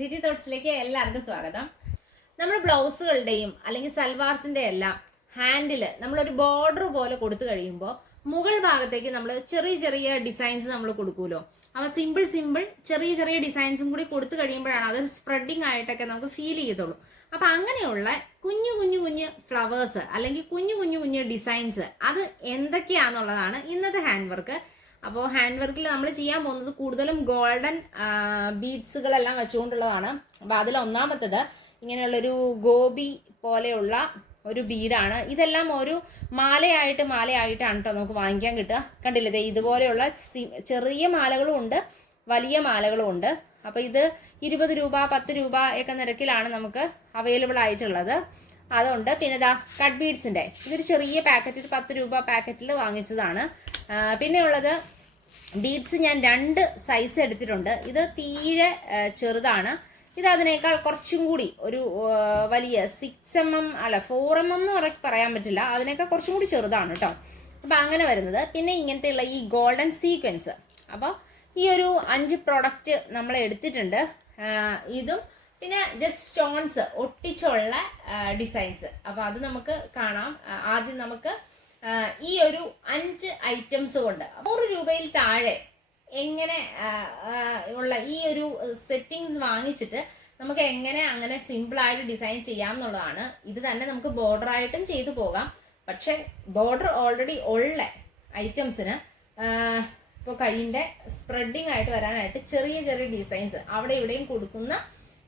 ലിറ്റി തോട്ട്സിലേക്ക് എല്ലാവർക്കും സ്വാഗതം. നമ്മൾ ബ്ലൗസുകളുടെയും അല്ലെങ്കിൽ സൽവാർസിന്റെ എല്ലാം ഹാൻഡിൽ നമ്മളൊരു ബോർഡർ പോലെ കൊടുത്തു കഴിയുമ്പോൾ മുകൾ ഭാഗത്തേക്ക് നമ്മൾ ചെറിയ ചെറിയ ഡിസൈൻസ് നമ്മൾ കൊടുക്കുമല്ലോ അവ സിമ്പിൾ സിമ്പിൾ ചെറിയ ചെറിയ ഡിസൈൻസും കൂടി കൊടുത്തു കഴിയുമ്പോഴാണ് അത് സ്പ്രെഡിങ് ആയിട്ടൊക്കെ നമുക്ക് ഫീൽ ചെയ്യത്തുള്ളൂ. അപ്പം അങ്ങനെയുള്ള കുഞ്ഞു കുഞ്ഞു കുഞ്ഞ് ഫ്ലവേഴ്സ് അല്ലെങ്കിൽ കുഞ്ഞു കുഞ്ഞു കുഞ്ഞ് ഡിസൈൻസ് അത് എന്തൊക്കെയാണെന്നുള്ളതാണ് ഇന്നത്തെ ഹാൻഡ് വർക്ക്. അപ്പോൾ ഹാൻഡ് വർക്കിൽ നമ്മൾ ചെയ്യാൻ പോകുന്നത് കൂടുതലും ഗോൾഡൻ ബീഡ്സുകളെല്ലാം വെച്ചുകൊണ്ടുള്ളതാണ്. അപ്പോൾ അതിൽ ഒന്നാമത്തത് ഇങ്ങനെയുള്ളൊരു ഗോപി പോലെയുള്ള ഒരു ബീഡാണ് ഇതെല്ലാം ഒരു മാലയായിട്ട് മാലയായിട്ടാണ് കേട്ടോ നമുക്ക് വാങ്ങിക്കാൻ കിട്ടുക. കണ്ടില്ലേ ഇതുപോലെയുള്ള ചെറിയ മാലകളും ഉണ്ട് വലിയ മാലകളും ഉണ്ട്. അപ്പോൾ ഇത് ഇരുപത് രൂപ പത്ത് രൂപ ഒക്കെ നിരക്കിലാണ് നമുക്ക് അവൈലബിൾ ആയിട്ടുള്ളത്. അതുണ്ട്. പിന്നെ ഇതാ കട്ട് ബീഡ്സിന്റെ ഇതൊരു ചെറിയ പാക്കറ്റിൽ പത്ത് രൂപ പാക്കറ്റിൽ വാങ്ങിച്ചതാണ്. പിന്നെ ഉള്ളത് ബീഡ്സ് ഞാൻ രണ്ട് സൈസ് എടുത്തിട്ടുണ്ട്. ഇത് തീരെ ചെറുതാണ്. ഇത് അതിനേക്കാൾ കുറച്ചും കൂടി ഒരു വലിയ സിക്സ് എം എം അല്ല ഫോർ എം എം എന്ന് പറയാൻ പറ്റില്ല. അതിനേക്കാൾ കുറച്ചും കൂടി ചെറുതാണ് കേട്ടോ അപ്പം അങ്ങനെ വരുന്നത്. പിന്നെ ഇങ്ങനത്തെയുള്ള ഈ ഗോൾഡൻ സീക്വൻസ് അപ്പോൾ ഈ ഒരു അഞ്ച് പ്രോഡക്റ്റ് നമ്മൾ എടുത്തിട്ടുണ്ട്. ഇതും പിന്നെ ജസ്റ്റ് സ്റ്റോൺസ് ഒട്ടിച്ചുള്ള ഡിസൈൻസ് അപ്പോൾ അത് നമുക്ക് കാണാം. ആദ്യം നമുക്ക് ഈ ഒരു അഞ്ച് ഐറ്റംസ് കൊണ്ട് നൂറ് രൂപയിൽ താഴെ എങ്ങനെ ഉള്ള ഈ ഒരു സെറ്റിങ്സ് വാങ്ങിച്ചിട്ട് നമുക്ക് എങ്ങനെ അങ്ങനെ സിമ്പിൾ ആയിട്ട് ഡിസൈൻ ചെയ്യാം എന്നുള്ളതാണ് ഇത് തന്നെ നമുക്ക് ബോർഡർ ആയിട്ടും ചെയ്തു പോകാം. പക്ഷെ ബോർഡർ ഓൾറെഡി ഉള്ള ഐറ്റംസിന് ഇപ്പോൾ കൈയിന്റെ സ്പ്രെഡിങ് ആയിട്ട് വരാനായിട്ട് ചെറിയ ചെറിയ ഡിസൈൻസ് അവിടെ ഇവിടെയും കൊടുക്കുന്ന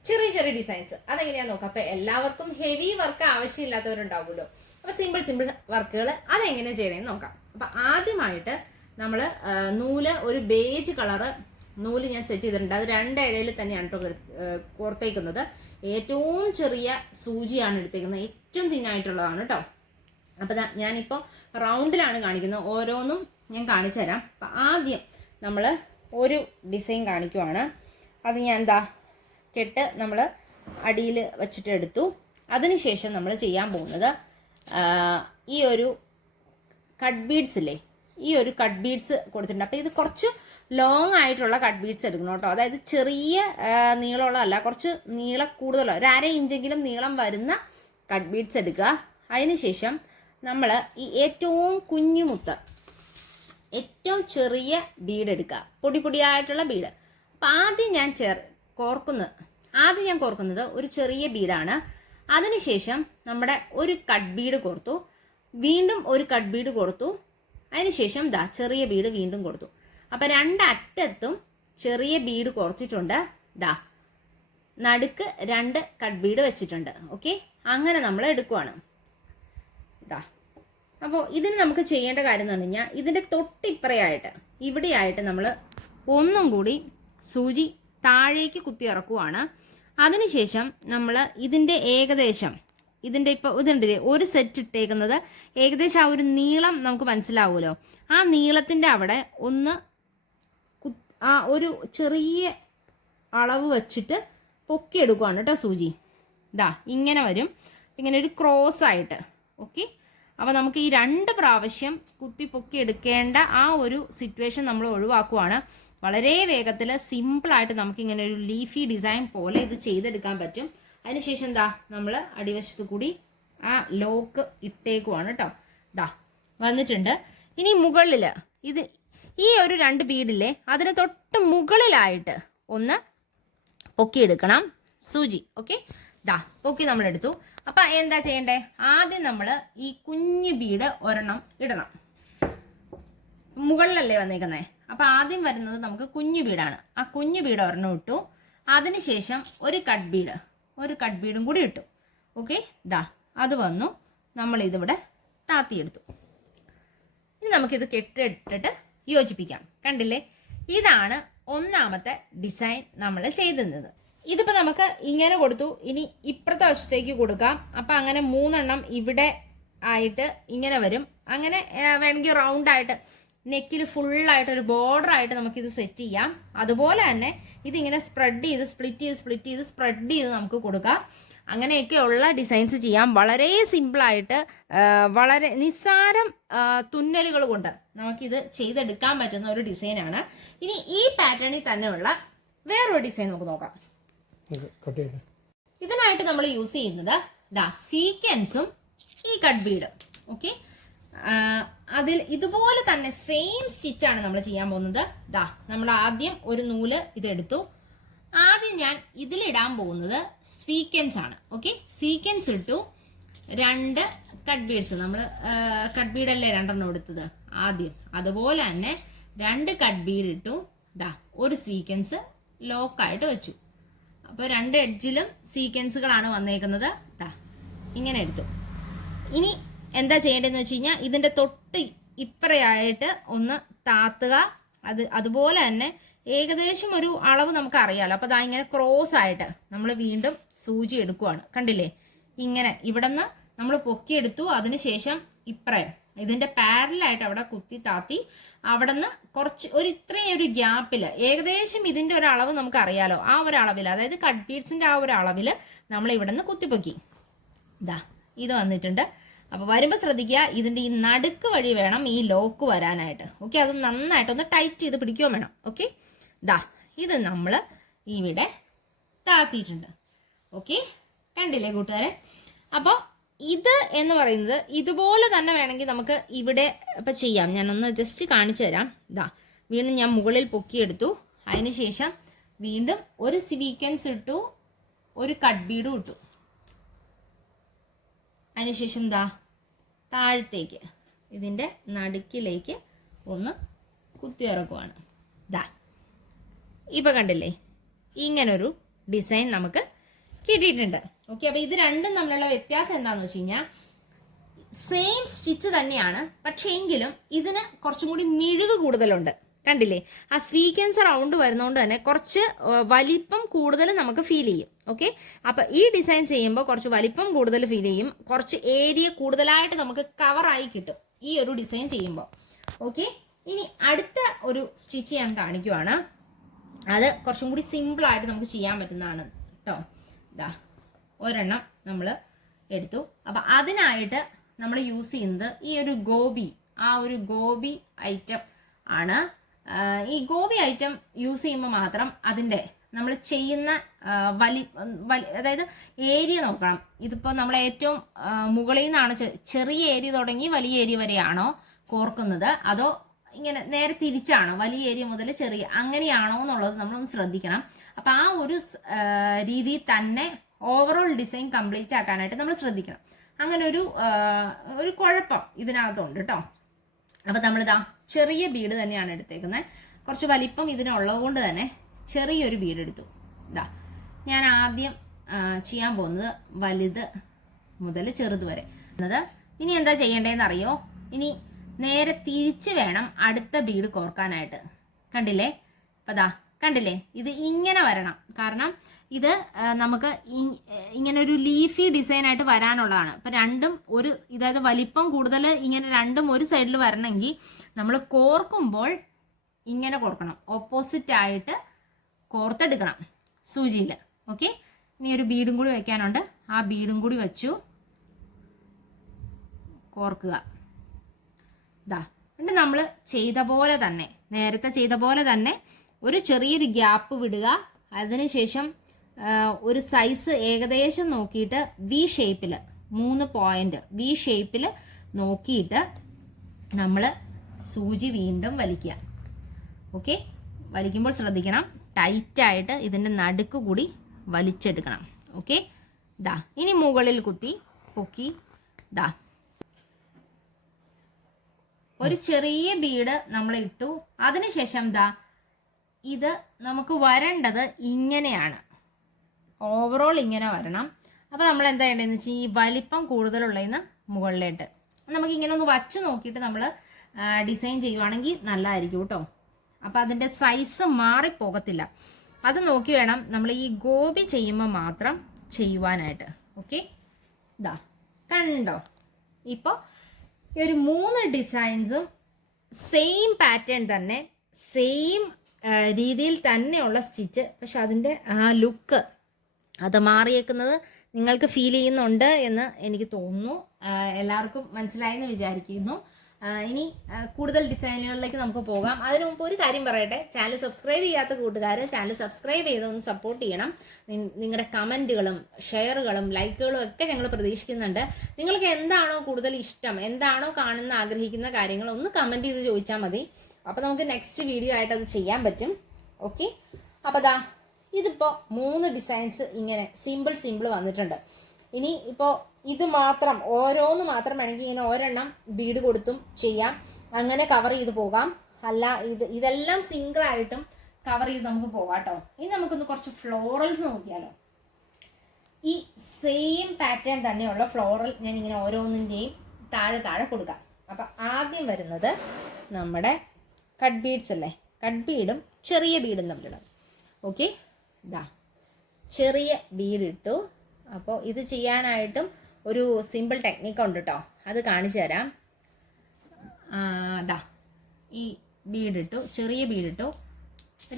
ചെറിയ ചെറിയ ഡിസൈൻസ് അതെങ്ങനെയാ നോക്കാം. അപ്പൊ എല്ലാവർക്കും ഹെവി വർക്ക് ആവശ്യമില്ലാത്തവരുണ്ടാവുമല്ലോ. അപ്പൊ സിമ്പിൾ സിമ്പിൾ വർക്കുകൾ അതെങ്ങനെ ചെയ്യണമെന്ന് നോക്കാം. അപ്പൊ ആദ്യമായിട്ട് നമ്മൾ നൂൽ ഒരു ബേജ് കളറ് നൂൽ ഞാൻ സെറ്റ് ചെയ്തിട്ടുണ്ട്. അത് രണ്ടിഴയിൽ തന്നെയാണ് കേട്ടോ കോർത്തേക്കുന്നത്. ഏറ്റവും ചെറിയ സൂചിയാണ് എടുത്തേക്കുന്നത്. ഏറ്റവും തിന്നായിട്ടുള്ളതാണ് കേട്ടോ അപ്പം ഞാനിപ്പോൾ റൗണ്ടിലാണ് കാണിക്കുന്നത്. ഓരോന്നും ഞാൻ കാണിച്ചു തരാം അപ്പം ആദ്യം നമ്മൾ ഒരു ഡിസൈൻ കാണിക്കുവാണ്. അത് ഞാൻ എന്താ കെട്ട് നമ്മൾ അടിയിൽ വെച്ചിട്ട് എടുത്തു. അതിനുശേഷം നമ്മൾ ചെയ്യാൻ പോകുന്നത് ഈ ഒരു കട്ട് ബീഡ്സ് ഇല്ലേ ഈ ഒരു കട്ട് ബീഡ്സ് കൊടുത്തിട്ടുണ്ട്. അപ്പോൾ ഇത് കുറച്ച് ലോങ് ആയിട്ടുള്ള കട്ട് ബീഡ്സ് എടുക്കണം കേട്ടോ. അതായത് ചെറിയ നീളമുള്ളതല്ല കുറച്ച് നീളം കൂടുതലോ ഒരു അര ഇഞ്ചെങ്കിലും നീളം വരുന്ന കട്ട് ബീഡ്സ് എടുക്കുക. അതിനുശേഷം നമ്മൾ ഈ ഏറ്റവും കുഞ്ഞുമുത്ത് ഏറ്റവും ചെറിയ ബീഡ് എടുക്കുക. പൊടി പൊടിയായിട്ടുള്ള ബീഡ് അപ്പം ആദ്യം ഞാൻ ചേർ കോർക്കുന്നത് ആദ്യം ഞാൻ കോർക്കുന്നത് ഒരു ചെറിയ ബീഡാണ്. അതിനുശേഷം നമ്മുടെ ഒരു കട്ട് ബീഡ് കോർത്തു. വീണ്ടും ഒരു കട്ട് ബീഡ് കൊടുത്തു അതിനുശേഷം ദാ ചെറിയ ബീഡ് വീണ്ടും കൊടുത്തു അപ്പം രണ്ടറ്റത്തും ചെറിയ ബീഡ് കുറച്ചിട്ടുണ്ട് ദാ നടുക്ക് രണ്ട് കട്ട് ബീഡ് വെച്ചിട്ടുണ്ട്. ഓക്കെ? അങ്ങനെ നമ്മൾ എടുക്കുവാണ്. ദാ. അപ്പോൾ ഇതിന് നമുക്ക് ചെയ്യേണ്ട കാര്യം എന്ന് പറഞ്ഞു കഴിഞ്ഞാൽ ഇതിന്റെ തൊട്ടിപ്പറയായിട്ട് ഇവിടെയായിട്ട് നമ്മൾ ഒന്നും കൂടി സൂചി താഴേക്ക് കുത്തി ഇറക്കുവാണ്. അതിനുശേഷം നമ്മൾ ഇതിന്റെ ഏകദേശം ഇതിന്റെ ഇപ്പോൾ ഇതുണ്ടല്ലേ ഒരു സെറ്റ് ഇട്ടേക്കുന്നത് ഏകദേശം ആ ഒരു നീളം നമുക്ക് മനസ്സിലാവുമല്ലോ. ആ നീളത്തിന്റെ അവിടെ ഒന്ന് ആ ഒരു ചെറിയ അളവ് വച്ചിട്ട് പൊക്കിയെടുക്കുവാണ് കേട്ടോ സൂചി. ഇതാ ഇങ്ങനെ വരും. ഇങ്ങനെ ഒരു ക്രോസ് ആയിട്ട്. ഓക്കെ? അപ്പോൾ നമുക്ക് ഈ രണ്ട് പ്രാവശ്യം കുത്തി പൊക്കി എടുക്കേണ്ട ആ ഒരു സിറ്റുവേഷൻ നമ്മൾ ഒഴിവാക്കുവാണ്. വളരെ വേഗത്തിൽ സിമ്പിളായിട്ട് നമുക്ക് ഇങ്ങനെ ഒരു ലീഫി ഡിസൈൻ പോലെ ഇത് ചെയ്തെടുക്കാൻ പറ്റും. അതിനുശേഷം എന്താ നമ്മൾ അടിവശത്ത് കൂടി ആ ലോക്ക് ഇട്ടേക്കുവാണ് കേട്ടോ. ദാ വന്നിട്ടുണ്ട്. ഇനി മുകളിൽ ഇത് ഈ ഒരു രണ്ട് ബീഡില്ലേ അതിന് തൊട്ട് മുകളിലായിട്ട് ഒന്ന് പൊക്കിയെടുക്കണം. സൂചി ഓക്കെ? ദാ പൊക്കി നമ്മൾ എടുത്തു അപ്പൊ എന്താ ചെയ്യണ്ടേ? ആദ്യം നമ്മൾ ഈ കുഞ്ഞു ബീഡ് ഒരെണ്ണം ഇടണം. മുകളിലല്ലേ വന്നേക്കുന്നേ? അപ്പൊ ആദ്യം വരുന്നത് നമുക്ക് കുഞ്ഞു ബീഡാണ് ആ കുഞ്ഞു ബീഡ് ഒരെണ്ണം ഇട്ടു. അതിനുശേഷം ഒരു കട്ട് ബീഡ് ഒരു കട്ട് ബീഡും കൂടി ഇട്ടു. ഓക്കെ ദാ അത് വന്നു. നമ്മൾ ഇതിവിടെ താത്തിയെടുത്തു ഇനി നമുക്കിത് കെട്ടിട്ടിട്ട് യോജിപ്പിക്കാം. കണ്ടില്ലേ? ഇതാണ് ഒന്നാമത്തെ ഡിസൈൻ നമ്മൾ ചെയ്തിരുന്നത്. ഇതിപ്പോൾ നമുക്ക് ഇങ്ങനെ കൊടുത്തു. ഇനി ഇപ്പുറത്തെ വശത്തേക്ക് കൊടുക്കാം. അപ്പോൾ അങ്ങനെ മൂന്നെണ്ണം ഇവിടെ ആയിട്ട് ഇങ്ങനെ വരും. അങ്ങനെ വേണമെങ്കിൽ റൗണ്ട് ആയിട്ട് നെക്കിൽ ഫുള്ളായിട്ട് ഒരു ബോർഡർ ആയിട്ട് നമുക്കിത് സെറ്റ് ചെയ്യാം. അതുപോലെ തന്നെ ഇതിങ്ങനെ സ്പ്രെഡ് ചെയ്ത് സ്പ്ലിറ്റ് ചെയ്ത് സ്പ്ലിറ്റ് ചെയ്ത് സ്പ്രെഡ് ചെയ്ത് നമുക്ക് കൊടുക്കാം. അങ്ങനെയൊക്കെയുള്ള ഡിസൈൻസ് ചെയ്യാം. വളരെ സിമ്പിളായിട്ട് വളരെ നിസ്സാരം തുന്നലുകൾ കൊണ്ട് നമുക്കിത് ചെയ്തെടുക്കാൻ പറ്റുന്ന ഒരു ഡിസൈനാണ് ഇനി ഈ പാറ്റേണിൽ തന്നെയുള്ള വേറൊരു ഡിസൈൻ നമുക്ക് നോക്കാം. ഇതിനായിട്ട് നമ്മൾ യൂസ് ചെയ്യുന്നത് ദാ സീക്വൻസും ഈ കട്ട് ബീഡും ഓക്കെ അതിൽ ഇതുപോലെ തന്നെ സെയിം ആണ് നമ്മൾ ചെയ്യാൻ പോകുന്നത്. ദാ നമ്മൾ ആദ്യം ഒരു നൂൽ ഇതെടുത്തു. ആദ്യം ഞാൻ ഇതിലിടാൻ പോകുന്നത് സ്വീക്വൻസ് ആണ്. ഓക്കെ സീക്വൻസ് ഇട്ടു. രണ്ട് കട്ട് ബീഡ്സ് നമ്മൾ കട്ട് ബീഡല്ലേ രണ്ടെണ്ണം എടുത്തത്? ആദ്യം. അതുപോലെ തന്നെ രണ്ട് കട്ട് ബീഡ് ഇട്ടു. ദാ ഒരു സ്വീക്വൻസ് ലോക്കായിട്ട് വെച്ചു. അപ്പോൾ രണ്ട് എഡ്ജിലും സീക്വൻസുകളാണ് വന്നേക്കുന്നത്. ദാ ഇങ്ങനെ എടുത്തു. ഇനി എന്താ ചെയ്യേണ്ടതെന്ന് വെച്ച് കഴിഞ്ഞാൽ ഇതിന്റെ തൊട്ട് ഇപ്പറയായിട്ട് ഒന്ന് താത്തുക. അത് അതുപോലെ തന്നെ ഏകദേശം ഒരു അളവ് നമുക്ക് അറിയാലോ അപ്പോൾ അതാ ഇങ്ങനെ ക്രോസ് ആയിട്ട് നമ്മൾ വീണ്ടും സൂചി എടുക്കുവാണ്. കണ്ടില്ലേ? ഇങ്ങനെ ഇവിടെ നിന്ന് നമ്മൾ പൊക്കിയെടുത്തു. അതിനുശേഷം ഇപ്പറയും ഇതിന്റെ പാരലായിട്ട് അവിടെ കുത്തി താത്തി. അവിടെ നിന്ന് കുറച്ച് ഒരു ഇത്രയും ഒരു ഗ്യാപ്പിൽ ഏകദേശം ഇതിന്റെ ഒരു അളവ് നമുക്ക് അറിയാലോ ആ ഒരു അളവിൽ അതായത് കട്ട് ബീഡ്സിന്റെ ആ ഒരു അളവിൽ നമ്മൾ ഇവിടെ നിന്ന് കുത്തിപ്പൊക്കി. ഇതാ ഇത് വന്നിട്ടുണ്ട്. അപ്പോൾ വരുമ്പോൾ ശ്രദ്ധിക്കുക ഇതിന്റെ ഈ നടുക്ക് വഴി വേണം ഈ ലോക്ക് വരാനായിട്ട്. ഓക്കെ അത് നന്നായിട്ടൊന്ന് ടൈറ്റ് ചെയ്ത് പിടിക്കുകയും വേണം. ഓക്കെ ദാ ഇത് നമ്മൾ ഇവിടെ താത്തിയിട്ടുണ്ട്. ഓക്കെ കണ്ടില്ലേ കൂട്ടുകാരെ? അപ്പോൾ ഇത് എന്ന് പറയുന്നത് ഇതുപോലെ തന്നെ വേണമെങ്കിൽ നമുക്ക് ഇവിടെ ഇപ്പം ചെയ്യാം. ഞാനൊന്ന് ജസ്റ്റ് കാണിച്ചു തരാം. ഇതാ വീണ്ടും ഞാൻ മുകളിൽ പൊക്കിയെടുത്തു. അതിനുശേഷം വീണ്ടും ഒരു സ്വീക്വൻസ് ഇട്ടു ഒരു കട്ട് ബീഡും ഇട്ടു. അതിനുശേഷം എന്താ താഴത്തേക്ക്. ഇതിന്റെ നടുക്കിലേക്ക് ഒന്ന് കുത്തിയിറക്കുവാണ് ദാ. ഇപ്പം കണ്ടില്ലേ? ഇങ്ങനൊരു ഡിസൈൻ നമുക്ക് കിട്ടിയിട്ടുണ്ട്. ഓക്കെ അപ്പോൾ ഇത് രണ്ടും തമ്മിലുള്ള വ്യത്യാസം എന്താണെന്ന് വെച്ച് കഴിഞ്ഞാൽ സെയിം സ്റ്റിച്ച് തന്നെയാണ് പക്ഷേ എങ്കിലും ഇതിന് കുറച്ചും കൂടി മിഴിവ് കൂടുതലുണ്ട്. കണ്ടില്ലേ? ആ സ്വീക്വൻസ് റൗണ്ട് വരുന്നതുകൊണ്ട് തന്നെ കുറച്ച് വലിപ്പം കൂടുതൽ നമുക്ക് ഫീൽ ചെയ്യും. ഓക്കെ അപ്പൊ ഈ ഡിസൈൻ ചെയ്യുമ്പോൾ കുറച്ച് വലിപ്പം കൂടുതൽ ഫീൽ ചെയ്യും. കുറച്ച് ഏരിയ കൂടുതലായിട്ട് നമുക്ക് കവറായി കിട്ടും ഈ ഒരു ഡിസൈൻ ചെയ്യുമ്പോൾ ഓക്കെ ഇനി അടുത്ത ഒരു സ്റ്റിച്ച് ഞാൻ കാണിക്കുവാണ്. അത് കുറച്ചും കൂടി സിമ്പിൾ ആയിട്ട് നമുക്ക് ചെയ്യാൻ പറ്റുന്നതാണ് കേട്ടോ ഇതാ ഒരെണ്ണം നമ്മൾ എടുത്തു. അപ്പം അതിനായിട്ട് നമ്മൾ യൂസ് ചെയ്യുന്നത് ഈ ഒരു ഗോബി ആ ഒരു ഗോബി ഐറ്റം ആണ്. ഈ ഗോബി ഐറ്റം യൂസ് ചെയ്യുമ്പോൾ മാത്രം അതിന്റെ നമ്മൾ ചെയ്യുന്ന വലി അതായത് ഏരിയ നോക്കണം. ഇതിപ്പോൾ നമ്മൾ ഏറ്റവും മുകളിൽ നിന്നാണ് ചെറിയ ഏരിയ തുടങ്ങി വലിയ ഏരിയ വരെയാണോ കോർക്കുന്നത്? അതോ ഇങ്ങനെ നേരെ തിരിച്ചാണോ? വലിയ ഏരിയ മുതൽ ചെറിയ അങ്ങനെയാണോ എന്നുള്ളത് നമ്മളൊന്ന് ശ്രദ്ധിക്കണം. അപ്പം ആ ഒരു രീതി തന്നെ ഓവറോൾ ഡിസൈൻ കംപ്ലീറ്റ് ആക്കാനായിട്ട് നമ്മൾ ശ്രദ്ധിക്കണം. അങ്ങനെ ഒരു ഒരു കുഴപ്പം ഇതിനകത്തുണ്ട് കേട്ടോ അപ്പം നമ്മളിതാ ചെറിയ ബീഡ് തന്നെയാണ് എടുത്തേക്കുന്നത് കുറച്ച് വലിപ്പം ഇതിനുള്ളത് കൊണ്ട് തന്നെ ചെറിയൊരു ബീഡ് എടുത്തു. ഇതാ ഞാൻ ആദ്യം ചെയ്യാൻ പോകുന്നത് വലുത് മുതൽ ചെറുത് വരെ. എന്നത് ഇനി എന്താ ചെയ്യേണ്ടതെന്ന് അറിയോ ഇനി നേരെ തിരിച്ച് വേണം അടുത്ത ബീഡ് കോർക്കാനായിട്ട്. കണ്ടില്ലേ? അപ്പം ദാ കണ്ടില്ലേ? ഇത് ഇങ്ങനെ വരണം. കാരണം ഇത് നമുക്ക് ഇങ്ങനെ ഒരു ലീഫി ഡിസൈൻ ആയിട്ട് വരാനുള്ളതാണ്. അപ്പം രണ്ടും ഒരു ഇതായത് വലിപ്പം കൂടുതൽ ഇങ്ങനെ രണ്ടും ഒരു സൈഡിൽ വരണമെങ്കിൽ നമ്മൾ കോർക്കുമ്പോൾ ഇങ്ങനെ കോർക്കണം. ഓപ്പോസിറ്റ് ആയിട്ട് കോർത്തെടുക്കണം സൂചിയിൽ ഓക്കെ ഇനി ഒരു ബീഡും കൂടി വെക്കാനുണ്ട്. ആ ബീഡും കൂടി വെച്ചു കോർക്കുക. ഇതാ എന്നിട്ട് നമ്മൾ ചെയ്ത പോലെ തന്നെ നേരത്തെ ചെയ്ത പോലെ തന്നെ ഒരു ചെറിയൊരു ഗ്യാപ്പ് വിടുക. അതിനുശേഷം ഒരു സൈസ് ഏകദേശം നോക്കിയിട്ട് വി ഷേപ്പിൽ മൂന്ന് പോയിന്റ് വി ഷേപ്പിൽ നോക്കിയിട്ട് നമ്മൾ സൂചി വീണ്ടും വലിക്കുക. ഓക്കെ വലിക്കുമ്പോൾ ശ്രദ്ധിക്കണം. ടൈറ്റായിട്ട് ഇതിന്റെ നടുക്ക് കൂടി വലിച്ചെടുക്കണം. ഓക്കെ ദാ ഇനി മുകളിൽ കുത്തി പൊക്കി ദാ. ഒരു ചെറിയ ബീഡ് നമ്മൾ ഇട്ടു. അതിനുശേഷം ദാ ഇത് നമുക്ക് വരേണ്ടത് ഇങ്ങനെയാണ്. ഓവറോൾ ഇങ്ങനെ വരണം. അപ്പോൾ നമ്മൾ എന്താ ചെയ്യേണ്ടതെന്ന് വെച്ചാൽ ഈ വലിപ്പം കൂടുതലുള്ളതിന് മുകളിലേട്ട്. നമുക്ക് ഇങ്ങനെ ഒന്ന് വച്ച് നോക്കിയിട്ട് നമ്മൾ ഡിസൈൻ ചെയ്യുവാണെങ്കിൽ നല്ലതായിരിക്കും കേട്ടോ. അപ്പോൾ അതിന്റെ സൈസ് മാറിപ്പോകത്തില്ല. അത് നോക്കി വേണം നമ്മൾ ഈ ഗോപി ചെയ്യുമ്പോൾ മാത്രം ചെയ്യുവാനായിട്ട്. ഓക്കെ ഇതാ കണ്ടോ? ഇപ്പോൾ ഈ ഒരു മൂന്ന് ഡിസൈൻസും സെയിം പാറ്റേൺ തന്നെ സെയിം രീതിയിൽ തന്നെയുള്ള സ്റ്റിച്ച് പക്ഷെ അതിന്റെ ആ ലുക്ക് അത് മാറിയേക്കുന്നത് നിങ്ങൾക്ക് ഫീൽ ചെയ്യുന്നുണ്ട് എന്ന് എനിക്ക് തോന്നുന്നു. എല്ലാവർക്കും മനസ്സിലായെന്ന് വിചാരിക്കുന്നു. ഇനി കൂടുതൽ ഡിസൈനുകളിലേക്ക് നമുക്ക് പോകാം. അതിനു മുമ്പ് ഒരു കാര്യം പറയട്ടെ. ചാനൽ സബ്സ്ക്രൈബ് ചെയ്യാത്ത കൂട്ടുകാർ ചാനൽ സബ്സ്ക്രൈബ് ചെയ്തൊന്ന് സപ്പോർട്ട് ചെയ്യണം. നിങ്ങളുടെ കമന്റുകളും ഷെയറുകളും ലൈക്കുകളും ഒക്കെ ഞങ്ങൾ പ്രതീക്ഷിക്കുന്നുണ്ട്. നിങ്ങൾക്ക് എന്താണോ കൂടുതൽ ഇഷ്ടം എന്താണോ കാണുന്ന ആഗ്രഹിക്കുന്ന കാര്യങ്ങൾ ഒന്ന് കമന്റ് ചെയ്ത് ചോദിച്ചാൽ മതി. അപ്പോൾ നമുക്ക് നെക്സ്റ്റ് വീഡിയോ ആയിട്ട് അത് ചെയ്യാൻ പറ്റും. ഓക്കെ അപ്പോൾ ദാ ഇതിപ്പോൾ മൂന്ന് ഡിസൈൻസ് ഇങ്ങനെ സിമ്പിൾ സിമ്പിൾ വന്നിട്ടുണ്ട്. ഇനി ഇപ്പോൾ ഇത് മാത്രം ഓരോന്ന് മാത്രം വേണമെങ്കിൽ ഇങ്ങനെ ഒരെണ്ണം ബീഡ് കൊടുത്തും ചെയ്യാം. അങ്ങനെ കവർ ചെയ്ത് പോകാം. അല്ല ഇത് ഇതെല്ലാം സിംഗിൾ ആയിട്ടും കവർ ചെയ്ത് നമുക്ക് പോകാം കേട്ടോ. ഇനി നമുക്കൊന്ന് കുറച്ച് ഫ്ലോറൽസ് നോക്കിയാലോ. ഈ സെയിം പാറ്റേൺ തന്നെയുള്ള ഫ്ലോറൽ ഞാൻ ഇങ്ങനെ ഓരോന്നിന്റെയും താഴെ താഴെ കൊടുക്കാം. അപ്പം ആദ്യം വരുന്നത് നമ്മുടെ കട്ട് ബീഡ്സ് അല്ലേ? കട്ട് ബീഡും ചെറിയ ബീഡും തമ്മിലുള്ള. ഓക്കെ ഇതാ ചെറിയ ബീഡിട്ടു. അപ്പോൾ ഇത് ചെയ്യാനായിട്ടും ഒരു സിമ്പിൾ ടെക്നിക്ക് ഉണ്ട് കേട്ടോ അത് കാണിച്ചു തരാം. ദാ ഈ ബീഡിട്ടു ചെറിയ ബീഡിട്ടു.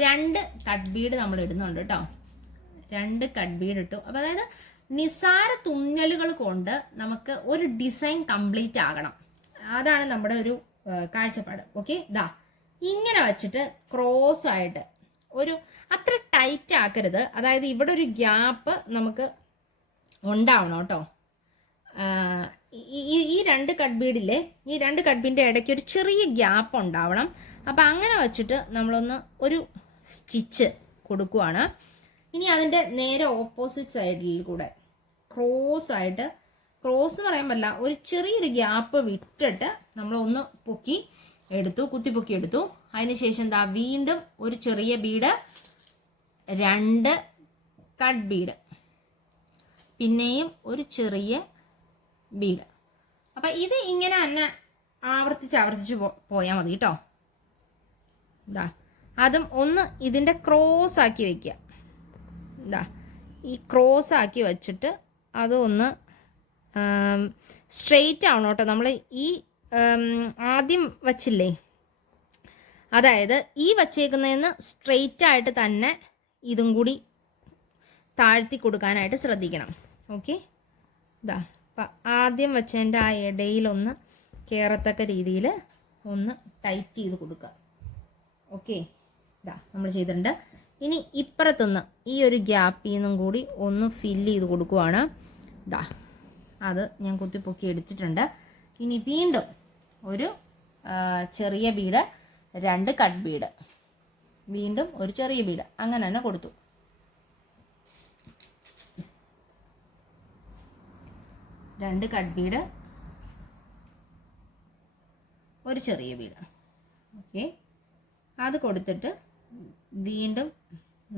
രണ്ട് കട്ട് ബീഡ് നമ്മൾ ഇടുന്നുണ്ട് കേട്ടോ രണ്ട് കട്ട് ബീഡ് ഇട്ടു. അപ്പോൾ അതായത് നിസാര തുന്നലുകൾ കൊണ്ട് നമുക്ക് ഒരു ഡിസൈൻ കംപ്ലീറ്റ് ആകണം. അതാണ് നമ്മുടെ ഒരു കാഴ്ചപ്പാട്. ഓക്കെ ദാ ഇങ്ങനെ വച്ചിട്ട് ക്രോസ് ആയിട്ട് ഒരു അത്ര ടൈറ്റ് ആക്കരുത്. അതായത് ഇവിടെ ഒരു ഗ്യാപ്പ് നമുക്ക് ഉണ്ടാവണം കേട്ടോ. ഈ രണ്ട് കട്ട് ബീഡിലെ ഈ രണ്ട് കട്ട് ബീഡിന്റെ ഇടയ്ക്ക് ഒരു ചെറിയ ഗ്യാപ്പ് ഉണ്ടാവണം. അപ്പം അങ്ങനെ വെച്ചിട്ട് നമ്മളൊന്ന് ഒരു സ്റ്റിച്ച് കൊടുക്കുവാണ്. ഇനി അതിന്റെ നേരെ ഓപ്പോസിറ്റ് സൈഡിൽ കൂടെ ക്രോസ് ആയിട്ട് ക്രോസ് എന്ന് പറയാൻ പറ്റില്ല ഒരു ചെറിയൊരു ഗ്യാപ്പ് വിട്ടിട്ട് നമ്മളൊന്ന് പൊക്കി എടുത്തു കുത്തി പൊക്കി എടുത്തു അതിനുശേഷം എന്താ വീണ്ടും ഒരു ചെറിയ ബീഡ് രണ്ട് കട്ട് ബീഡ് പിന്നെയും ഒരു ചെറിയ ബീഡ് അപ്പം ഇത് ഇങ്ങനെ തന്നെ ആവർത്തിച്ച് ആവർത്തിച്ച് പോയാൽ മതി കേട്ടോ. ഇതാ അതും ഒന്ന് ഇതിന്റെ ക്രോസ് ആക്കി വെക്കുക ഇതാ ഈ ക്രോസ് ആക്കി വച്ചിട്ട് അതൊന്ന് സ്ട്രെയിറ്റ് ആവണം കേട്ടോ. നമ്മൾ ഈ ആദ്യം വച്ചില്ലേ? അതായത് ഈ വച്ചേക്കുന്നതിന് സ്ട്രെയിറ്റ് ആയിട്ട് തന്നെ ഇതും കൂടി താഴ്ത്തി കൊടുക്കാനായിട്ട് ശ്രദ്ധിക്കണം. ഓക്കെ ഇതാ ആദ്യം വെച്ചതിന്റെ ആ ഇടയിലൊന്ന് കയറത്തക്ക രീതിയിൽ ഒന്ന് ടൈറ്റ് ചെയ്ത് കൊടുക്കുക ഓക്കെ ഇതാ നമ്മൾ ചെയ്തിട്ടുണ്ട്. ഇനി ഇപ്പുറത്തുനിന്ന് ഈ ഒരു ഗ്യാപ്പിൽ നിന്നും കൂടി ഒന്ന് ഫില്ല് ചെയ്ത് കൊടുക്കുവാണ്. ഇതാ അത് ഞാൻ കുത്തിപ്പൊക്കി എടുത്തിട്ടുണ്ട്. ഇനി വീണ്ടും ഒരു ചെറിയ ബീഡ് രണ്ട് കട്ട് ബീഡ്. വീണ്ടും ഒരു ചെറിയ ബീഡ് അങ്ങനെ തന്നെ കൊടുത്തു. രണ്ട് കട്ട് ബീഡ് ഒരു ചെറിയ ബീഡ് ഓക്കെ. അത് കൊടുത്തിട്ട് വീണ്ടും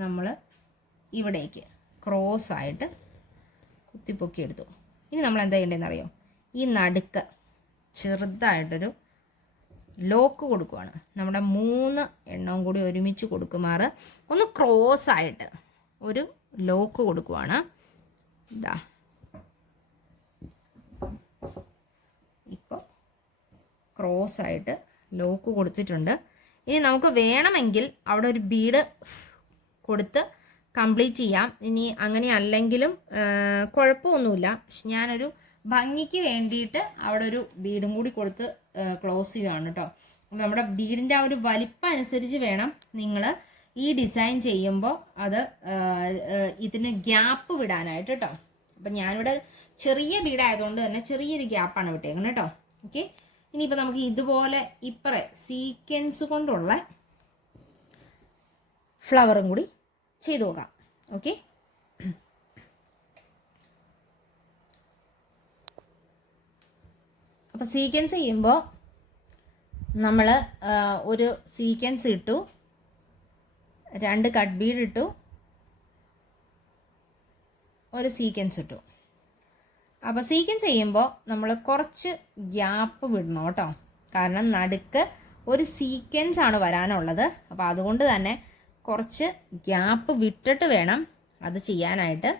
നമ്മൾ ഇവിടേക്ക് ക്രോസ് ആയിട്ട് കുത്തിപ്പൊക്കി എടുത്തു ഇനി നമ്മൾ എന്താ ചെയ്യേണ്ടതെന്ന് അറിയോ ഈ നടുക്ക് ചെറുതായിട്ടൊരു ലോക്ക് കൊടുക്കുവാണ്. നമ്മുടെ മൂന്ന് എണ്ണവും കൂടി ഒരുമിച്ച് കൊടുക്കുമാറ്. ഒന്ന് ക്രോസ് ആയിട്ട് ഒരു ലോക്ക് കൊടുക്കുവാണ്. ഇതാ ഇപ്പോൾ ക്രോസ് ആയിട്ട് ലോക്ക് കൊടുത്തിട്ടുണ്ട്. ഇനി നമുക്ക് വേണമെങ്കിൽ അവിടെ ഒരു ബീഡ് കൊടുത്ത് കംപ്ലീറ്റ് ചെയ്യാം. ഇനി അങ്ങനെ അല്ലെങ്കിലും കുഴപ്പമൊന്നുമില്ല. ഞാനൊരു ഭംഗിക്ക് വേണ്ടിയിട്ട് അവിടെ ഒരു ബീഡും കൂടി കൊടുത്ത് ക്ലോസ് ചെയ്യുകയാണ് കേട്ടോ. അപ്പോൾ നമ്മുടെ ബീഡിന്റെ ആ ഒരു വലിപ്പം അനുസരിച്ച് വേണം നിങ്ങൾ ഈ ഡിസൈൻ ചെയ്യുമ്പോൾ അത് ഇതിന് ഗ്യാപ്പ് വിടാനായിട്ട് കേട്ടോ. അപ്പം ഞാനിവിടെ ചെറിയ ബീഡായതുകൊണ്ട് തന്നെ ചെറിയൊരു ഗ്യാപ്പാണ് വിട്ടേക്കുന്നത് കേട്ടോ. ഓക്കെ ഇനിയിപ്പോൾ നമുക്ക് ഇതുപോലെ ഇപ്പറേ സീക്വൻസ് കൊണ്ടുള്ള ഫ്ലവറും കൂടി ചെയ്തു നോക്കാം. ഓക്കെ അപ്പോൾ സീക്വൻസ് ചെയ്യുമ്പോൾ നമ്മൾ ഒരു സീക്വൻസ് ഇട്ടു. രണ്ട് കട്ട് ബീഡ് ഇട്ടു. ഒരു സീക്വൻസ് ഇട്ടു. അപ്പോൾ സീക്വൻസ് ചെയ്യുമ്പോൾ നമ്മൾ കുറച്ച് ഗ്യാപ്പ് വിടണം കേട്ടോ. കാരണം നടുക്ക് ഒരു സീക്വൻസ് ആണ് വരാനുള്ളത്. അപ്പോൾ അതുകൊണ്ട് തന്നെ കുറച്ച് ഗ്യാപ്പ് വിട്ടിട്ട് വേണം അത് ചെയ്യാനായിട്ട്.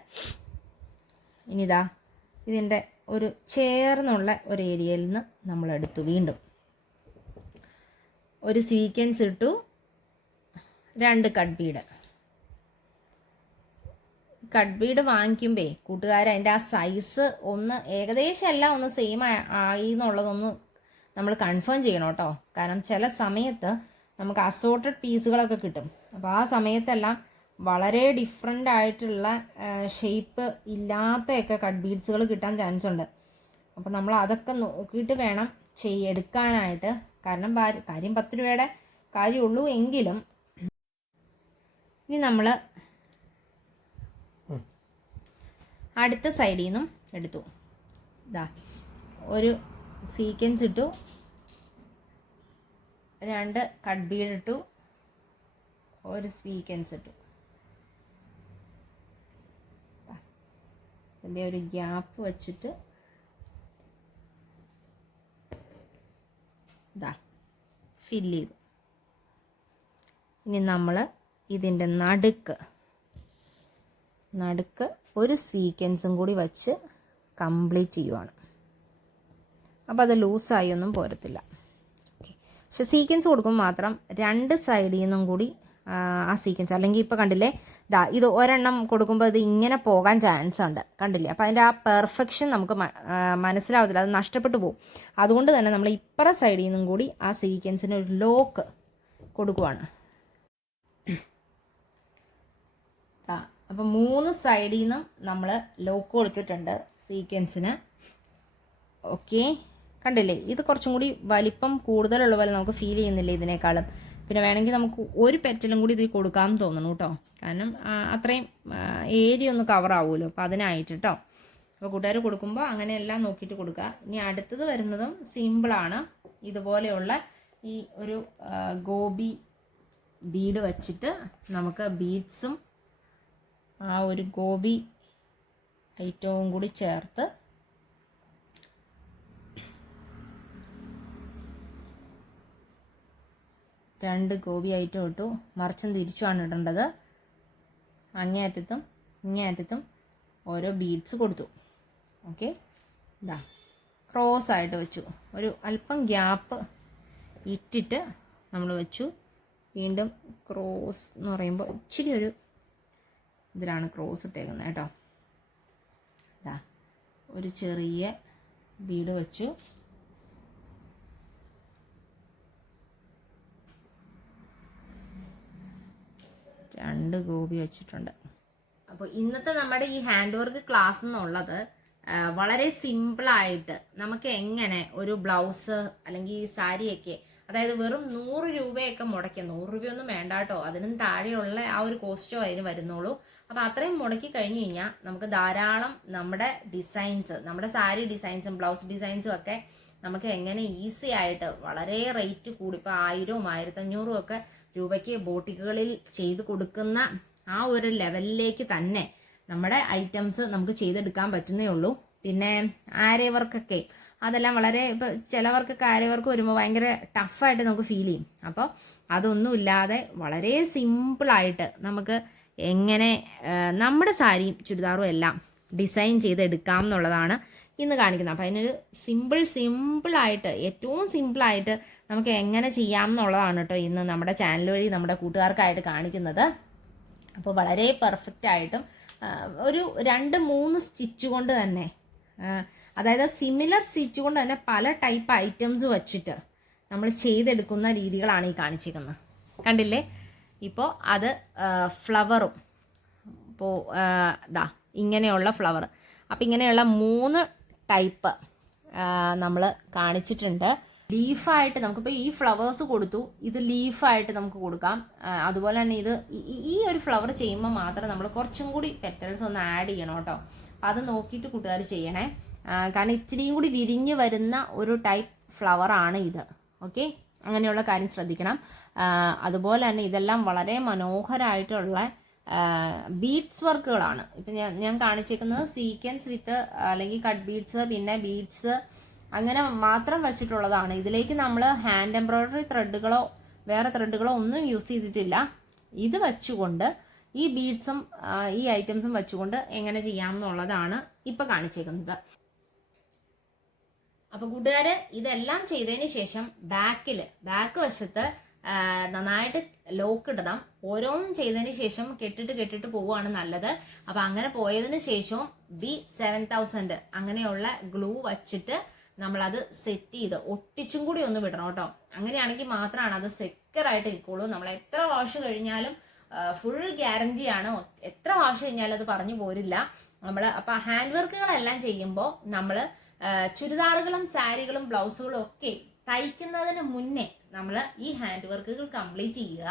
ഇനിതാ ഇതിന്റെ ഒരു ചേർന്നുള്ള ഒരു ഏരിയയിൽ നിന്ന് നമ്മൾ എടുത്തു വീണ്ടും. ഒരു സീക്വൻസ് ഇട്ടു. രണ്ട് കട്ട് ബീഡ് കട്ട് ബീഡ് വാങ്ങിക്കുമ്പേ കൂട്ടുകാർ അതിന്റെ ആ സൈസ് ഒന്ന് ഏകദേശം എല്ലാം ഒന്ന് സെയിം ആയി എന്നുള്ളതൊന്ന് നമ്മൾ കൺഫേം ചെയ്യണം കേട്ടോ. കാരണം ചില സമയത്ത് നമുക്ക് അസോർട്ടഡ് പീസുകളൊക്കെ കിട്ടും. അപ്പോൾ ആ സമയത്തെല്ലാം വളരെ ഡിഫറെന്റ് ആയിട്ടുള്ള ഷേപ്പ് ഇല്ലാത്തയൊക്കെ കട്ട് ബീഡ്സുകൾ കിട്ടാൻ ചാൻസ് ഉണ്ട്. അപ്പോൾ നമ്മൾ അതൊക്കെ നോക്കിയിട്ട് വേണം ചെയ്യെടുക്കാനായിട്ട് കാരണം ഭാര- കാര്യം പത്ത് രൂപയുടെ കാര്യമുള്ളൂ എങ്കിലും ഇനി നമ്മൾ അടുത്ത സൈഡിൽ നിന്നും എടുത്തു. ഇതാ ഒരു സ്വീക്കൻസ് ഇട്ടു. രണ്ട് കട്ട് ബീഡ് ഇട്ടു. ഒരു സ്വീക്കൻസ് ഇട്ടു. ഇതിന്റെ ഒരു ഗ്യാപ്പ് വച്ചിട്ട് ഇതാ ഫില്ല് ചെയ്തു. ഇനി നമ്മൾ ഇതിന്റെ നടുക്ക് നടുക്ക് ഒരു സ്വീക്കൻസും കൂടി വച്ച് കംപ്ലീറ്റ് ചെയ്യുവാണ്. അപ്പോൾ അത് ലൂസായി ഒന്നും പോരത്തില്ല. ഓക്കെ പക്ഷെ സീക്വൻസ് കൊടുക്കുമ്പോൾ മാത്രം രണ്ട് സൈഡിൽ നിന്നും കൂടി ആ സീക്വൻസ് അല്ലെങ്കിൽ ഇപ്പോൾ കണ്ടില്ലേ ദാ ഇത് ഒരെണ്ണം കൊടുക്കുമ്പോൾ ഇത് ഇങ്ങനെ പോകാൻ ചാൻസ് ഉണ്ട്. കണ്ടില്ലേ? അപ്പോൾ അതിന്റെ ആ പെർഫെക്ഷൻ നമുക്ക് മനസ്സിലാവത്തില്ല. അത് നഷ്ടപ്പെട്ടു പോകും. അതുകൊണ്ട് തന്നെ നമ്മൾ ഇപ്പുറ സൈഡിൽ നിന്നും കൂടി ആ സീക്വൻസിന് ഒരു ലോക്ക് കൊടുക്കുവാണ്. അപ്പം മൂന്ന് സൈഡിൽ നിന്നും നമ്മൾ ലോക്ക് കൊടുത്തിട്ടുണ്ട് സീക്വൻസിന് ഓക്കെ കണ്ടില്ലേ? ഇത് കുറച്ചും കൂടി വലിപ്പം കൂടുതലുള്ള പോലെ നമുക്ക് ഫീൽ ചെയ്യുന്നില്ലേ ഇതിനേക്കാളും? പിന്നെ വേണമെങ്കിൽ നമുക്ക് ഒരു പെറ്റലും കൂടി ഇതിൽ കൊടുക്കാമെന്ന് തോന്നുന്നു കേട്ടോ. കാരണം അത്രയും ഏരിയ ഒന്ന് കവർ ആവുമല്ലോ അപ്പോൾ അതിനായിട്ട് കേട്ടോ അപ്പോൾ കൂട്ടുകാർ കൊടുക്കുമ്പോൾ അങ്ങനെയെല്ലാം നോക്കിയിട്ട് കൊടുക്കുക. ഇനി അടുത്തത് വരുന്നതും സിമ്പിളാണ് ഇതുപോലെയുള്ള ഈ ഒരു ഗോപി ബീഡ് വച്ചിട്ട് നമുക്ക് ബീഡ്സും ആ ഒരു ഗോപി ഐറ്റവും കൂടി ചേർത്ത് രണ്ട് ഗോപി ഐറ്റം ഇട്ടു. മറിച്ചും തിരിച്ചുമാണ് ഇടേണ്ടത്. അങ്ങേയറ്റത്തും ഇങ്ങേയറ്റത്തും ഓരോ ബീഡ്സ് കൊടുത്തു. ഓക്കെ ഇതാ ക്രോസ് ആയിട്ട് വെച്ചു. ഒരു അല്പം ഗ്യാപ്പ് ഇട്ടിട്ട് നമ്മൾ വെച്ചു. വീണ്ടും ക്രോസ് എന്ന് പറയുമ്പോൾ ഇച്ചിരി ഒരു ഇതിലാണ് ക്രോസ് ഇട്ടേക്കുന്നത് കേട്ടോ. ഇതാ ഒരു ചെറിയ ബീഡ് വെച്ചു. രണ്ട് ഗോപി വെച്ചിട്ടുണ്ട്. അപ്പോൾ ഇന്നത്തെ നമ്മുടെ ഈ ഹാൻഡ് വർക്ക് ക്ലാസ് എന്നുള്ളത് വളരെ സിമ്പിളായിട്ട് നമുക്ക് എങ്ങനെ ഒരു ബ്ലൗസ് അല്ലെങ്കിൽ സാരിയൊക്കെ അതായത് വെറും നൂറ് രൂപയൊക്കെ മുടക്കി നൂറ് രൂപയൊന്നും വേണ്ട കേട്ടോ അതിനും താഴെയുള്ള ആ ഒരു കോസ്റ്റോ അതിന് വരുന്നുള്ളൂ. അപ്പോൾ അത്രയും മുടക്കി കഴിഞ്ഞ് കഴിഞ്ഞാൽ നമുക്ക് ധാരാളം നമ്മുടെ ഡിസൈൻസ് നമ്മുടെ സാരി ഡിസൈൻസും ബ്ലൗസ് ഡിസൈൻസും ഒക്കെ നമുക്ക് എങ്ങനെ ഈസി ആയിട്ട് വളരെ റേറ്റ് കൂടി ഇപ്പോൾ ആയിരവും ആയിരത്തഞ്ഞൂറും ഒക്കെ രൂപയ്ക്ക് ബോട്ടിക്കുകളിൽ ചെയ്ത് കൊടുക്കുന്ന ആ ഒരു ലെവലിലേക്ക് തന്നെ നമ്മുടെ ഐറ്റംസ് നമുക്ക് ചെയ്തെടുക്കാൻ പറ്റുന്നേ ഉള്ളൂ പിന്നെ ആര്യ വർക്കൊക്കെ അതെല്ലാം വളരെ ഇപ്പോൾ ചിലവർക്കൊക്കെ വർക്ക് വരുമ്പോൾ ഭയങ്കര ടഫായിട്ട് നമുക്ക് ഫീൽ ചെയ്യും. അപ്പോൾ അതൊന്നുമില്ലാതെ വളരെ സിമ്പിളായിട്ട് നമുക്ക് എങ്ങനെ നമ്മുടെ സാരിയും ചുരിദാറും എല്ലാം ഡിസൈൻ ചെയ്തെടുക്കാം എന്നുള്ളതാണ് ഇന്ന് കാണിക്കുന്നത്. അപ്പോൾ അതിനൊരു സിമ്പിൾ സിമ്പിളായിട്ട് ഏറ്റവും സിമ്പിളായിട്ട് നമുക്ക് എങ്ങനെ ചെയ്യാം എന്നുള്ളതാണ് കേട്ടോ ഇന്ന് നമ്മുടെ ചാനൽ വഴി നമ്മുടെ കൂട്ടുകാർക്കായിട്ട് കാണിക്കുന്നത്. അപ്പോൾ വളരെ പെർഫെക്റ്റ് ആയിട്ടും ഒരു രണ്ട് മൂന്ന് സ്റ്റിച്ച് കൊണ്ട് തന്നെ അതായത് സിമിലർ സ്റ്റിച്ച് കൊണ്ട് തന്നെ പല ടൈപ്പ് ഐറ്റംസ് വച്ചിട്ട് നമ്മൾ ചെയ്തെടുക്കുന്ന രീതികളാണ് ഈ കാണിച്ചിരിക്കുന്നത്. കണ്ടില്ലേ? ഇപ്പോൾ അത് ഫ്ലവറും ഇപ്പോൾ ദാ ഇങ്ങനെയുള്ള ഫ്ലവർ അപ്പം ഇങ്ങനെയുള്ള മൂന്ന് ടൈപ്പ് നമ്മൾ കാണിച്ചിട്ടുണ്ട്. ലീഫായിട്ട് നമുക്കിപ്പോൾ ഈ ഫ്ലവേഴ്സ് കൊടുത്തു ഇത് ലീഫായിട്ട് നമുക്ക് കൊടുക്കാം. അതുപോലെ തന്നെ ഇത് ഈ- ഒരു ഫ്ലവർ ചെയ്യുമ്പോൾ മാത്രം നമ്മൾ കുറച്ചും കൂടി പെറ്റൽസ് ഒന്ന് ആഡ് ചെയ്യണം കേട്ടോ. അത് നോക്കിയിട്ട് കൂട്ടുകാർ ചെയ്യണേ. കാരണം ഇച്ചിരിയും കൂടി വിരിഞ്ഞ് വരുന്ന ഒരു ടൈപ്പ് ഫ്ലവർ ആണ് ഇത്. ഓക്കെ അങ്ങനെയുള്ള കാര്യം ശ്രദ്ധിക്കണം. അതുപോലെ തന്നെ ഇതെല്ലാം വളരെ മനോഹരമായിട്ടുള്ള ബീഡ്സ് വർക്കുകളാണ് ഇപ്പം ഞാൻ ഞാൻ കാണിച്ചേക്കുന്നത് സീക്വൻസ് വിത്ത് അല്ലെങ്കിൽ കട്ട് ബീഡ്സ് പിന്നെ ബീഡ്സ് അങ്ങനെ മാത്രം വെച്ചിട്ടുള്ളതാണ്. ഇതിലേക്ക് നമ്മൾ ഹാൻഡ് എംബ്രോയ്ഡറി ത്രെഡുകളോ വേറെ ത്രെഡുകളോ ഒന്നും യൂസ് ചെയ്തിട്ടില്ല. ഇത് വെച്ചുകൊണ്ട് ഈ ബീഡ്സും ഈ ഐറ്റംസും വെച്ചുകൊണ്ട് എങ്ങനെ ചെയ്യാം എന്നുള്ളതാണ് ഇപ്പം കാണിച്ചേക്കുന്നത്. അപ്പൊ കൂട്ടുകാര് ഇതെല്ലാം ചെയ്തതിന് ശേഷം ബാക്കിൽ ബാക്ക് വശത്ത് നന്നായിട്ട് ലോക്ക് ഇടണം. ഓരോന്നും ചെയ്തതിന് ശേഷം കെട്ടിട്ട് കെട്ടിട്ട് പോവുകയാണ് നല്ലത്. അപ്പൊ അങ്ങനെ പോയതിന് ശേഷവും ബി സെവൻ തൗസൻഡ് അങ്ങനെയുള്ള ഗ്ലൂ വച്ചിട്ട് നമ്മളത് സെറ്റ് ചെയ്ത് ഒട്ടിച്ചും കൂടി ഒന്ന് വിടണം കേട്ടോ. അങ്ങനെയാണെങ്കിൽ മാത്രമാണ് അത് സെക്കറായിട്ട് നിൽക്കുള്ളൂ. നമ്മൾ എത്ര വാഷ് കഴിഞ്ഞാലും ഫുൾ ഗ്യാരണ്ടി ആണ്. എത്ര വാഷ് കഴിഞ്ഞാലും അത് പറഞ്ഞു പോരില്ല. നമ്മൾ അപ്പൊ ഹാൻഡ് വർക്കുകളെല്ലാം ചെയ്യുമ്പോൾ നമ്മൾ ചുരിദാറുകളും സാരികളും ബ്ലൗസുകളും ഒക്കെ തയ്ക്കുന്നതിന് മുന്നേ നമ്മൾ ഈ ഹാൻഡ് വർക്കുകൾ കംപ്ലീറ്റ് ചെയ്യുക.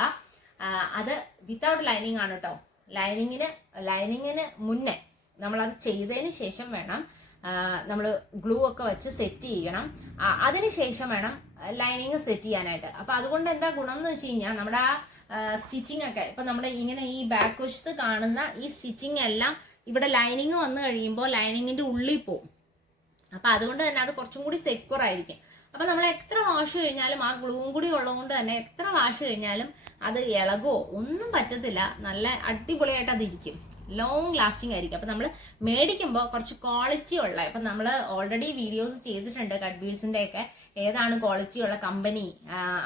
അത് വിത്തൗട്ട് ലൈനിങ് ആണ് കേട്ടോ. ലൈനിങ്ങിന് ലൈനിങ്ങിന് മുന്നേ അത് ചെയ്തതിന് ശേഷം വേണം നമ്മൾ ഗ്ലൂ ഒക്കെ വെച്ച് സെറ്റ് ചെയ്യണം. അതിനുശേഷം വേണം ലൈനിങ് സെറ്റ് ചെയ്യാനായിട്ട്. അപ്പൊ അതുകൊണ്ട് എന്താ ഗുണം എന്ന് വെച്ച് കഴിഞ്ഞാൽ നമ്മുടെ ആ സ്റ്റിച്ചിങ് ഒക്കെ ഇപ്പൊ നമ്മുടെ ഇങ്ങനെ ഈ ബാക്ക് വശത്ത് കാണുന്ന ഈ സ്റ്റിച്ചിങ് എല്ലാം ഇവിടെ ലൈനിങ് വന്നു കഴിയുമ്പോൾ ലൈനിങ്ങിന്റെ ഉള്ളിൽ പോവും. അപ്പൊ അതുകൊണ്ട് തന്നെ അത് കുറച്ചും കൂടി സെക്യൂർ ആയിരിക്കും. അപ്പൊ നമ്മൾ എത്ര വാഷ് കഴിഞ്ഞാലും ആ ഗ്ലൂവും കൂടി ഉള്ളതുകൊണ്ട് തന്നെ എത്ര വാഷ് കഴിഞ്ഞാലും അത് ഇളകോ ഒന്നും പറ്റത്തില്ല. നല്ല അടിപൊളിയായിട്ട് അത് ഇരിക്കും ലോങ് ലാസ്റ്റിംഗ് ആയിരിക്കും. അപ്പൊ നമ്മൾ മേടിക്കുമ്പോൾ കുറച്ച് ക്വാളിറ്റി ഉള്ള ഇപ്പൊ നമ്മൾ ഓൾറെഡി വീഡിയോസ് ചെയ്തിട്ടുണ്ട് കട്ട് ബീഡ്സിന്റെ ഒക്കെ ഏതാണ് ക്വാളിറ്റി ഉള്ള കമ്പനി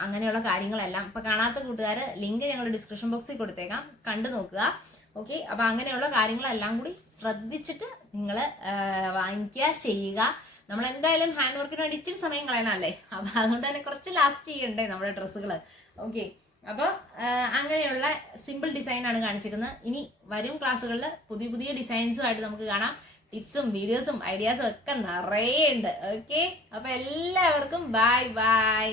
അങ്ങനെയുള്ള കാര്യങ്ങളെല്ലാം. ഇപ്പൊ കാണാത്ത കൂട്ടുകാർ ലിങ്ക് ഞങ്ങൾ ഡിസ്ക്രിപ്ഷൻ ബോക്സിൽ കൊടുത്തേക്കാം. കണ്ടു നോക്കുക. ഓക്കെ അപ്പൊ അങ്ങനെയുള്ള കാര്യങ്ങളെല്ലാം കൂടി ശ്രദ്ധിച്ചിട്ട് നിങ്ങൾ വാങ്ങിക്കുക ചെയ്യുക. നമ്മൾ എന്തായാലും ഹാൻഡ് വർക്കിന് വേണ്ടി ഇച്ചിരി സമയം കളയണമല്ലേ? അപ്പൊ അതുകൊണ്ട് തന്നെ കുറച്ച് ലാസ്റ്റ് ചെയ്യണ്ടേ നമ്മുടെ ഡ്രസ്സുകൾ ഓക്കെ അപ്പോൾ അങ്ങനെയുള്ള സിമ്പിൾ ഡിസൈനാണ് കാണിച്ചിരിക്കുന്നത്. ഇനി വരും ക്ലാസ്സുകളിൽ പുതിയ പുതിയ ഡിസൈൻസുമായിട്ട് നമുക്ക് കാണാം. ടിപ്സും വീഡിയോസും ഐഡിയാസും ഒക്കെ നിറയെ ഉണ്ട്. ഓക്കെ അപ്പോൾ എല്ലാവർക്കും ബൈ ബൈ